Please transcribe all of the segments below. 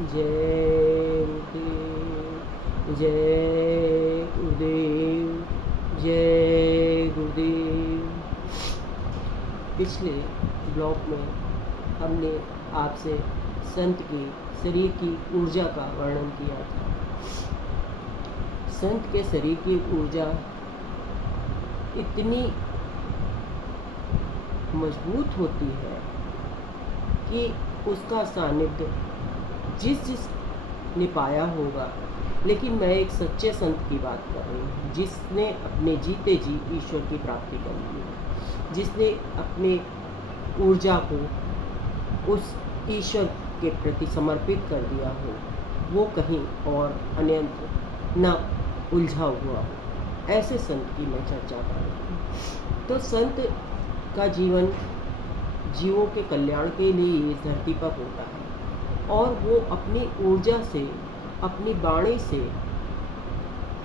जय गुरुदेव, जय गुरुदेव, जय गुरुदेव। पिछले ब्लॉग में हमने आपसे संत के शरीर की ऊर्जा का वर्णन किया था। संत के शरीर की ऊर्जा इतनी मजबूत होती है कि उसका सानिध्य जिस ने पाया होगा, लेकिन मैं एक सच्चे संत की बात कर रही हूँ जिसने अपने जीते जी ईश्वर की प्राप्ति कर ली है, जिसने अपने ऊर्जा को उस ईश्वर के प्रति समर्पित कर दिया हो, वो कहीं और अन्यत्र न उलझा हुआ हो। ऐसे संत की मैं चर्चा कर रही हूँ। तो संत का जीवन जीवों के कल्याण के लिए इस धरती पर होता है और वो अपनी ऊर्जा से, अपनी वाणी से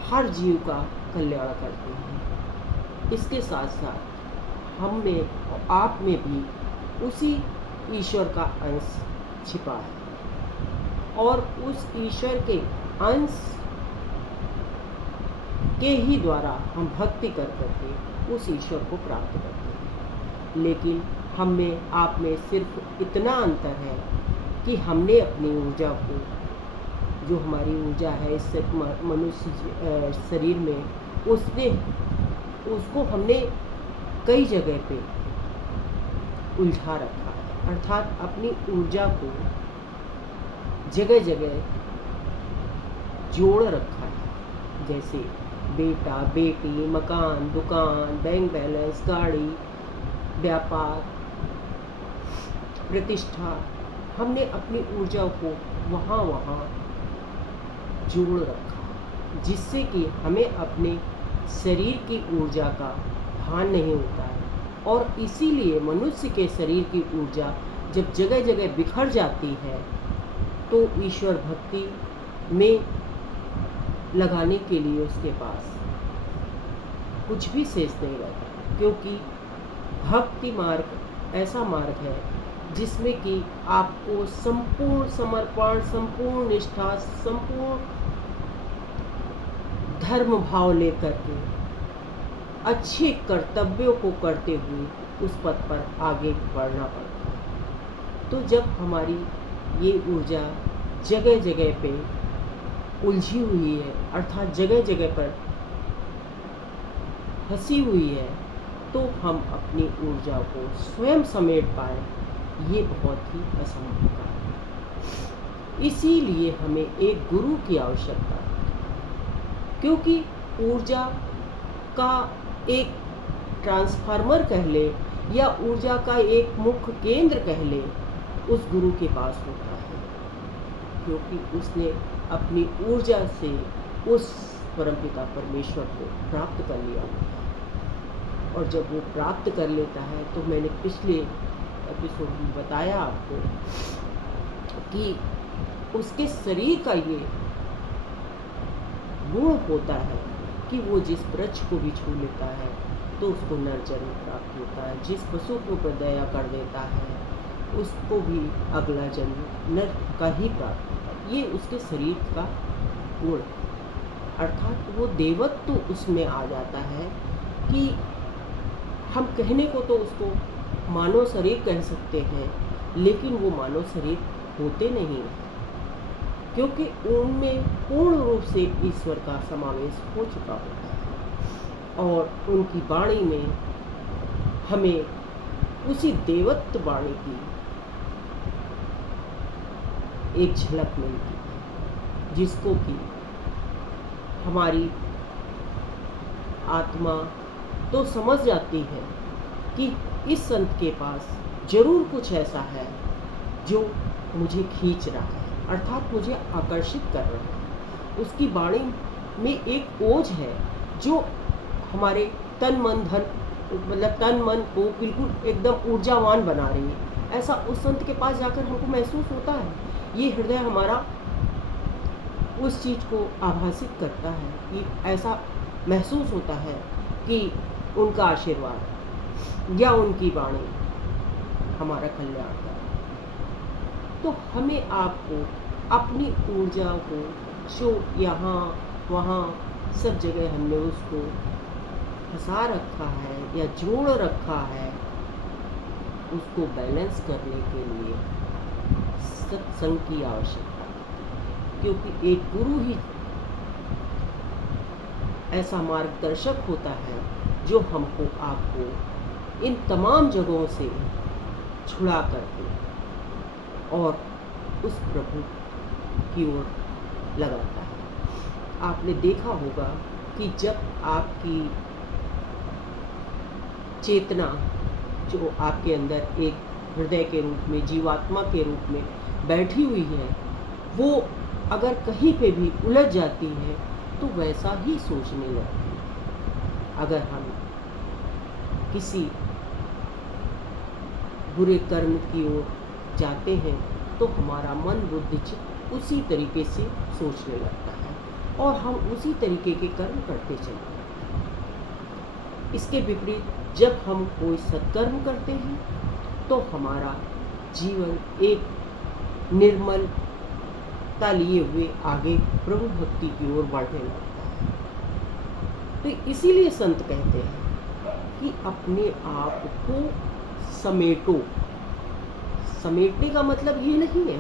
हर जीव का कल्याण करते हैं। इसके साथ साथ हम में और आप में भी उसी ईश्वर का अंश छिपा है और उस ईश्वर के अंश के ही द्वारा हम भक्ति कर करके उस ईश्वर को प्राप्त करते हैं। लेकिन हम में आप में सिर्फ इतना अंतर है कि हमने अपनी ऊर्जा को, जो हमारी ऊर्जा है इस मनुष्य शरीर में, उसको हमने कई जगह पे उलझा रखा है, अर्थात अपनी ऊर्जा को जगह जगह जोड़ रखा है। जैसे बेटा, बेटी, मकान, दुकान, बैंक बैलेंस, गाड़ी, व्यापार, प्रतिष्ठा, हमने अपनी ऊर्जा को वहाँ जोड़ रखा, जिससे कि हमें अपने शरीर की ऊर्जा का भान नहीं होता है। और इसीलिए मनुष्य के शरीर की ऊर्जा जब जगह जगह बिखर जाती है तो ईश्वर भक्ति में लगाने के लिए उसके पास कुछ भी शेष नहीं रहता, क्योंकि भक्ति मार्ग ऐसा मार्ग है जिसमें कि आपको संपूर्ण समर्पण, संपूर्ण निष्ठा, संपूर्ण धर्म भाव लेकर के अच्छे कर्तव्यों को करते हुए उस पथ पर आगे बढ़ना पड़ता है। तो जब हमारी ये ऊर्जा जगह जगह पे उलझी हुई है, अर्थात जगह जगह पर फंसी हुई है, तो हम अपनी ऊर्जा को स्वयं समेट पाए, ये बहुत ही असंभव कार्य है। इसीलिए हमें एक गुरु की आवश्यकता है, क्योंकि ऊर्जा का एक ट्रांसफार्मर कह ले या ऊर्जा का एक मुख्य केंद्र कह ले, उस गुरु के पास होता है, क्योंकि उसने अपनी ऊर्जा से उस परमपिता परमेश्वर को प्राप्त कर लिया होता है। और जब वो प्राप्त कर लेता है तो मैंने पिछले एपिसोड में बताया आपको कि उसके शरीर का ये गुण होता है कि वो जिस वृक्ष को भी छू लेता है तो उसको नर जन्म प्राप्त होता है, जिस पशु को पर दया कर देता है उसको भी अगला जन्म नर का ही प्राप्त होता है। ये उसके शरीर का गुण, अर्थात वो देवत्व उसमें आ जाता है कि हम कहने को तो उसको मानव शरीर कह सकते हैं, लेकिन वो मानव शरीर होते नहीं, क्योंकि उनमें पूर्ण रूप से ईश्वर का समावेश हो चुका होता है और उनकी वाणी में हमें उसी देवत्व वाणी की एक झलक मिलती है, जिसको कि हमारी आत्मा तो समझ जाती है कि इस संत के पास जरूर कुछ ऐसा है जो मुझे खींच रहा है, अर्थात मुझे आकर्षित कर रहा है। उसकी वाणी में एक ओज है जो हमारे तन मन धन, मतलब तन मन को बिल्कुल एकदम ऊर्जावान बना रही है। ऐसा उस संत के पास जाकर हमको महसूस होता है। ये हृदय हमारा उस चीज़ को आभासित करता है कि ऐसा महसूस होता है कि उनका आशीर्वाद या उनकी वाणी हमारा कल्याण कर। तो हमें आपको अपनी ऊर्जा को जो यहाँ वहाँ सब जगह हमने उसको फंसा रखा है या जोड़ रखा है, उसको बैलेंस करने के लिए सत्संग की आवश्यकता है। क्योंकि एक गुरु ही ऐसा मार्गदर्शक होता है जो हमको आपको इन तमाम जगहों से छुड़ा करके और उस प्रभु की ओर लगाता है। आपने देखा होगा कि जब आपकी चेतना जो आपके अंदर एक हृदय के रूप में, जीवात्मा के रूप में बैठी हुई है, वो अगर कहीं पे भी उलझ जाती है तो वैसा ही सोचने लगती है। अगर हम किसी बुरे कर्म की ओर जाते हैं तो हमारा मन, बुद्धि, चित्त उसी तरीके से सोचने लगता है और हम उसी तरीके के कर्म करते चले जाते हैं। इसके विपरीत जब हम कोई सत्कर्म करते हैं तो हमारा जीवन एक निर्मलता लिए हुए आगे प्रभु भक्ति की ओर बढ़ने लगता है। तो इसीलिए संत कहते हैं कि अपने आप को समेटो। समेटने का मतलब ये नहीं है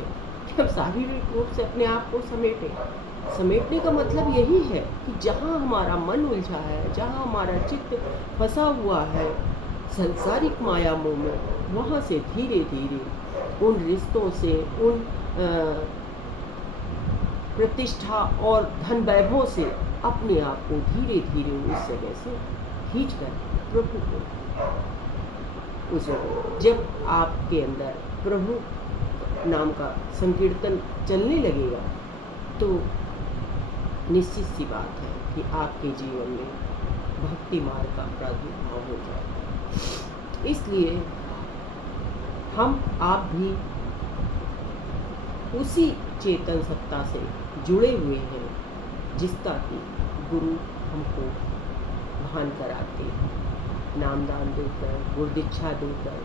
कि हम शारीरिक रूप से अपने आप को समेटें। समेटने का मतलब यही है कि जहाँ हमारा मन उलझा है, जहाँ हमारा चित्त फंसा हुआ है सांसारिक माया मोह में, वहाँ से धीरे धीरे उन रिश्तों से, उन प्रतिष्ठा और धन वैभव से अपने आप को धीरे धीरे उस जगह से खींच कर प्रभु को उस जब आपके अंदर प्रभु नाम का संकीर्तन चलने लगेगा तो निश्चित सी बात है कि आपके जीवन में भक्ति मार्ग का प्रादुर्भाव हो जाएगा। इसलिए हम आप भी उसी चेतन सत्ता से जुड़े हुए हैं जिसका कि गुरु हमको भान कराते हैं, नामदान देकर, गुरुदीक्षा देकर,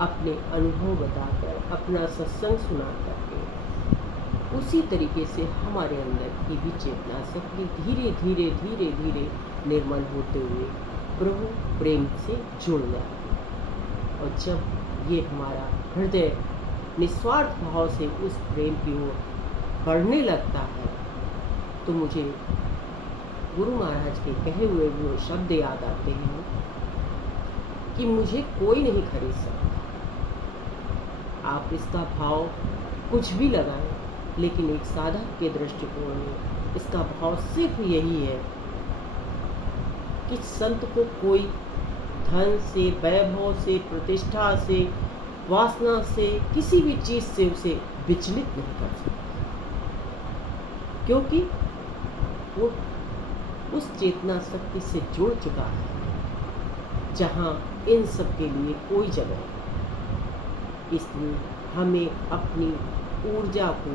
अपने अनुभव बताकर, अपना सत्संग सुना करके उसी तरीके से हमारे अंदर की भी चेतना शक्ति धीरे धीरे धीरे धीरे निर्मल होते हुए प्रभु प्रेम से जुड़ जाती है। और जब ये हमारा हृदय निस्वार्थ भाव से उस प्रेम की ओर बढ़ने लगता है तो मुझे गुरु महाराज के कहे हुए वो शब्द याद आते हैं कि मुझे कोई नहीं खरीद सकता। आप इसका भाव कुछ भी लगाएं, लेकिन एक साधक के दृष्टिकोण में इसका भाव सिर्फ यही है कि संत को कोई धन से, वैभव से, प्रतिष्ठा से, वासना से, किसी भी चीज़ से उसे विचलित नहीं कर सकता, क्योंकि वो उस चेतना शक्ति से जुड़ चुका है जहाँ इन सब के लिए कोई जगह नहीं। इसलिए हमें अपनी ऊर्जा को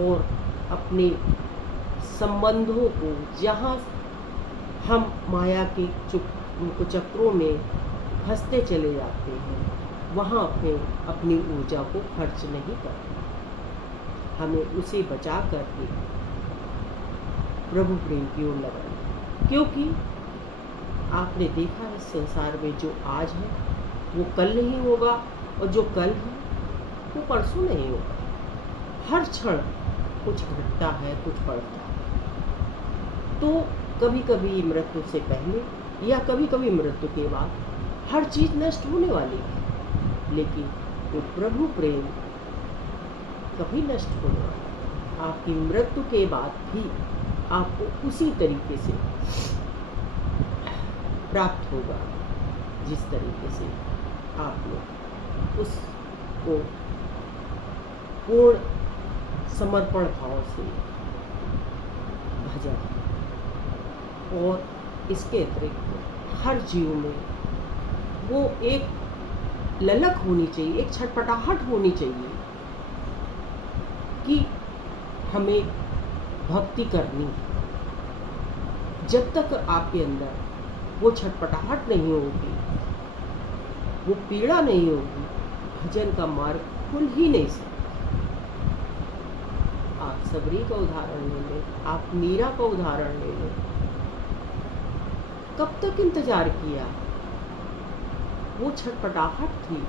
और अपने संबंधों को, जहाँ हम माया के चक्रों में फंसते चले जाते हैं, वहाँ पे अपनी ऊर्जा को खर्च नहीं करना। हमें उसे बचा करके प्रभु प्रेम की ओर लगाना, क्योंकि आपने देखा है संसार में जो आज है वो कल नहीं होगा और जो कल है वो परसों नहीं होगा। हर क्षण कुछ घटता है, कुछ बढ़ता है। तो कभी कभी मृत्यु से पहले या कभी कभी मृत्यु के बाद हर चीज़ नष्ट होने वाली है, लेकिन वो प्रभु प्रेम कभी नष्ट होने वाला है। आपकी मृत्यु के बाद भी आपको उसी तरीके से प्राप्त होगा जिस तरीके से आपने उसको पूर्ण समर्पण भाव से भजा। और इसके अतिरिक्त हर जीव में वो एक ललक होनी चाहिए, एक छटपटाहट होनी चाहिए कि हमें भक्ति करनी। जब तक आपके अंदर वो छटपटाहट नहीं होगी, वो पीड़ा नहीं होगी, भजन का मार्ग खुल ही नहीं सकता। आप सबरी का उदाहरण ले लें, आप मीरा का उदाहरण ले लें। कब तक इंतजार किया? वो छटपटाहट थी,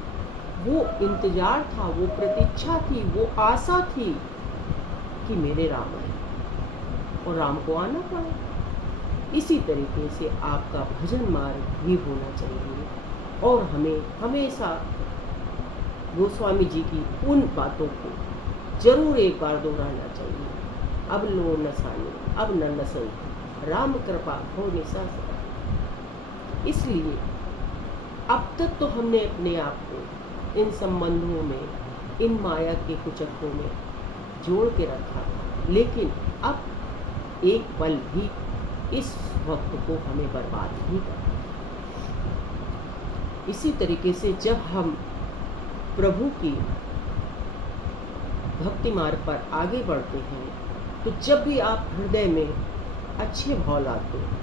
वो इंतजार था, वो प्रतीक्षा थी, वो आशा थी कि मेरे राम आए, और राम को आना पड़ा। इसी तरीके से आपका भजन मार्ग भी होना चाहिए, और हमें हमेशा गोस्वामी जी की उन बातों को जरूर एक बार दोहराना चाहिए। अब लो न सानी, अब न नसई, राम कृपा हो निशा। इसलिए अब तक तो हमने अपने आप को इन संबंधों में, इन माया के कुचक्रों में जोड़ के रखा, लेकिन अब एक पल भी इस वक्त को हमें बर्बाद नहीं करना। इसी तरीके से जब हम प्रभु की भक्ति मार्ग पर आगे बढ़ते हैं, तो जब भी आप हृदय में अच्छे भाव लाते हैं,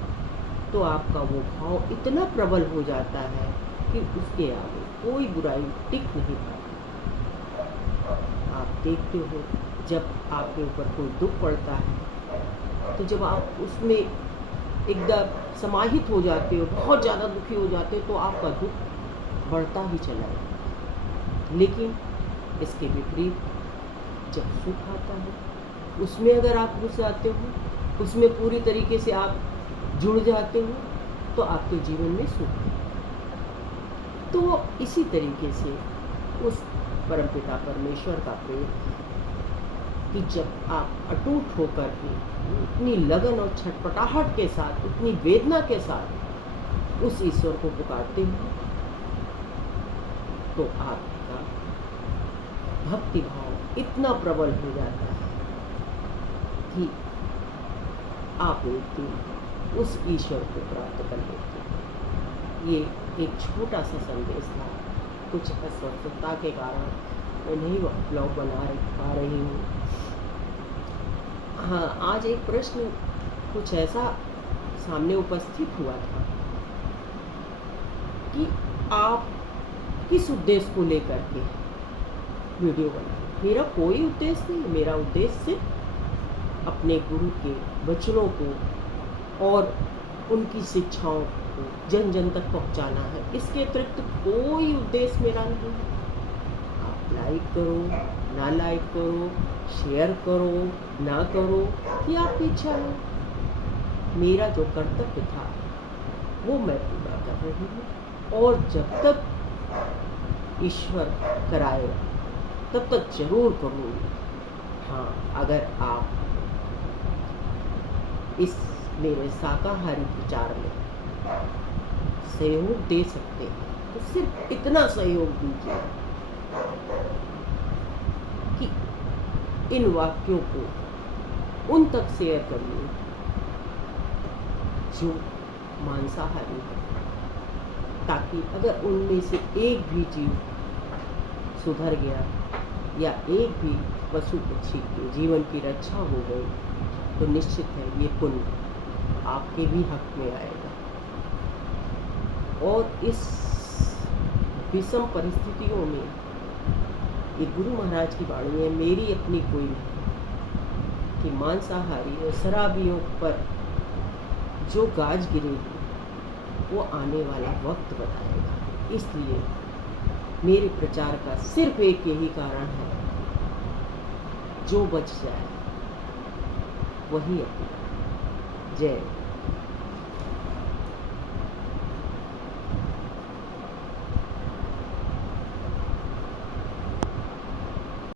तो आपका वो भाव इतना प्रबल हो जाता है कि उसके आगे कोई बुराई टिक नहीं पाती। आप देखते हो, जब आपके ऊपर कोई दुख पड़ता है, तो जब आप उसमें एकदम समाहित हो जाते हो, बहुत ज़्यादा दुखी हो जाते हो, तो आपका दुख बढ़ता ही चला जाता है। लेकिन इसके विपरीत जब सुख आता है, उसमें अगर आप घुस जाते हो, उसमें पूरी तरीके से आप जुड़ जाते हो, तो आपके जीवन में सुख है। तो इसी तरीके से उस परमपिता परमेश्वर का प्रेम, कि जब आप अटूट होकर के उतनी लगन और छटपटाहट के साथ, उतनी वेदना के साथ उस ईश्वर को पुकारते हो, तो आपका भक्ति भाव इतना प्रबल हो जाता है कि आप एक दिन उस ईश्वर को प्राप्त कर लेते हैं। ये एक छोटा सा संदेश था, कुछ अस्वस्थता के कारण मैं नहीं ब्लॉग बना पा रही हूँ। हाँ, आज एक प्रश्न कुछ ऐसा सामने उपस्थित हुआ था कि आप किस उद्देश्य को लेकर के वीडियो बनाए। मेरा कोई उद्देश्य नहीं, मेरा उद्देश्य सिर्फ अपने गुरु के वचनों को और उनकी शिक्षाओं को जन जन तक पहुंचाना है। इसके अतिरिक्त कोई उद्देश्य मेरा नहीं है। आप लाइक करो, ना लाइक करो, शेयर करो, ना करो, ये आपकी इच्छा है। मेरा जो कर्तव्य था वो मैं पूरा कर रही हूँ, और जब तक ईश्वर कराएगा तब तक जरूर करूँगी। हाँ, अगर आप इस मेरे शाकाहारी प्रचार में सहयोग दे सकते हैं, तो सिर्फ इतना सहयोग दीजिए कि इन वाक्यों को उन तक शेयर करिए जो मांसाहारी है, ताकि अगर उनमें से एक भी जीव सुधर गया या एक भी पशु पक्षी के जीवन की रक्षा हो गई, तो निश्चित है ये पुण्य आपके भी हक में आएगा। और इस विषम परिस्थितियों में ये गुरु महाराज की वाणी है, मेरी अपनी कोई नहीं, कि मांसाहारी और शराबियों पर जो गाज गिरेगी वो आने वाला वक्त बताएगा। इसलिए मेरे प्रचार का सिर्फ एक यही कारण है, जो बच जाए वही अपना। जय